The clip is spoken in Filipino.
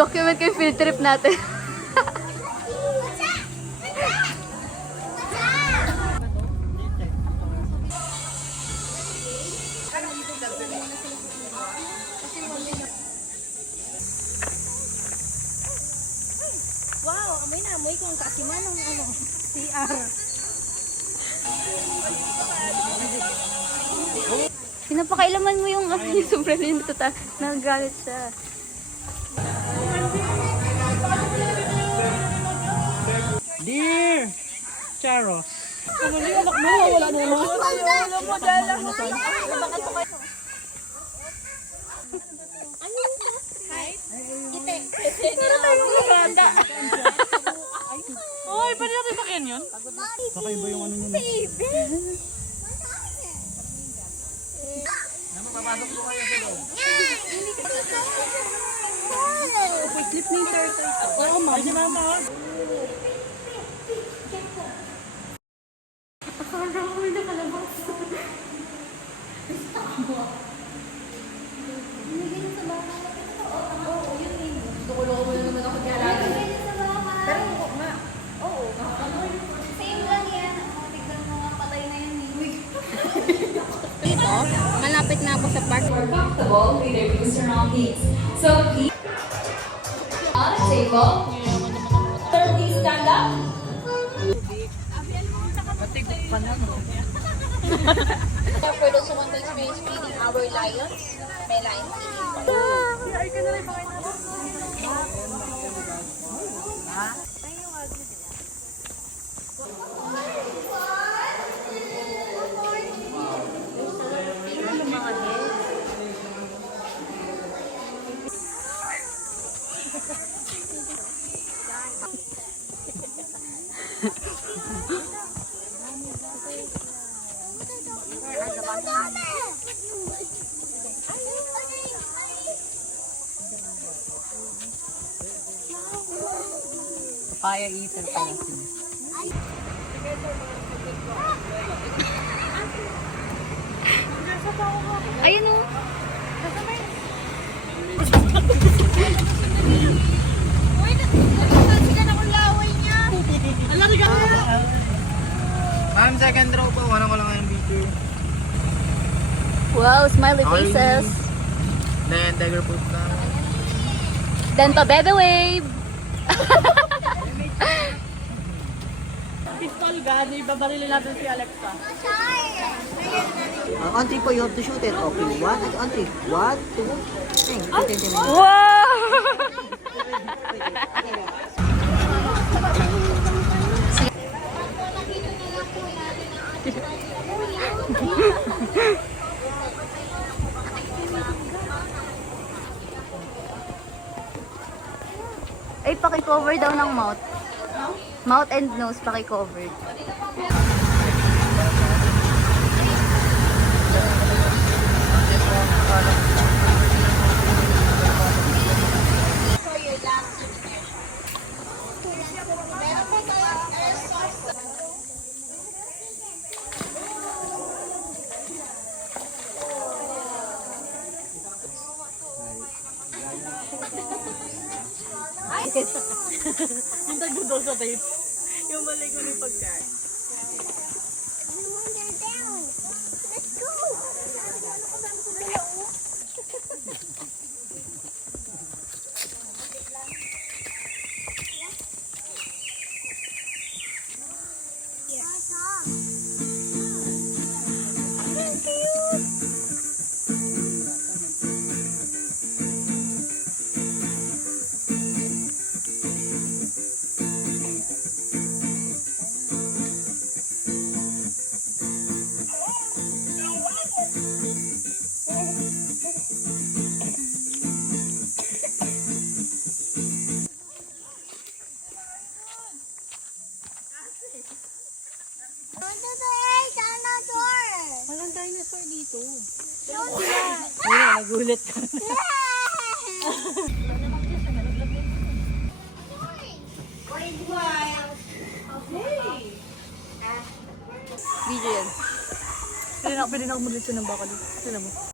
Document ko yung field trip natin. Wow, amoy na amoy kung kasiman ng CR. Pinapakailaman mo yung sobrang lindo. Nagagalit siya. Dear Charos. Ano yung anak mo? Wala na naman. Wala mo dala. Pero tayo maganda. Oy, pwede natin sakyan yun? Kakaiba yung ano yun. Papasok po kayo sa loob. Slip ni turtle. Oo, ma'am. Ay, mama. Akala ko may nakalabas. Binigyan sa baka. Oo, yun eh. Dukulo mo na naman ako niya. Binigyan sa baka. Pero nga. Oo. Same lang yan. Tignan mo nga, patay na yan eh. Dito, malapit na ako sa park. Comfortable with their booster needs. So please on the table. Please stand up. For those who want to experience feeding our lions, may lion feeding. Fire eater pala sila. Ayun o. Ma'am, second row po. Wala ko lang yung video. Wow, smiley faces. Then, tiger food na. Then pa bebe wave. Pistol gun, ibabarilin natin si Alexa. On three po, you have to shoot it. Okay, on three. 1, 2, 3. Wow! Ay, paki-cover daw ng mouth. Mouth and nose, paki-cover. Yung tagdo sa tape. Yung mali ko ng pagkain. Walang dinosaur dito. Ayun, nagulit ka. Video yan. Pwede na ako mag-lito ng baka dito. Sila mo.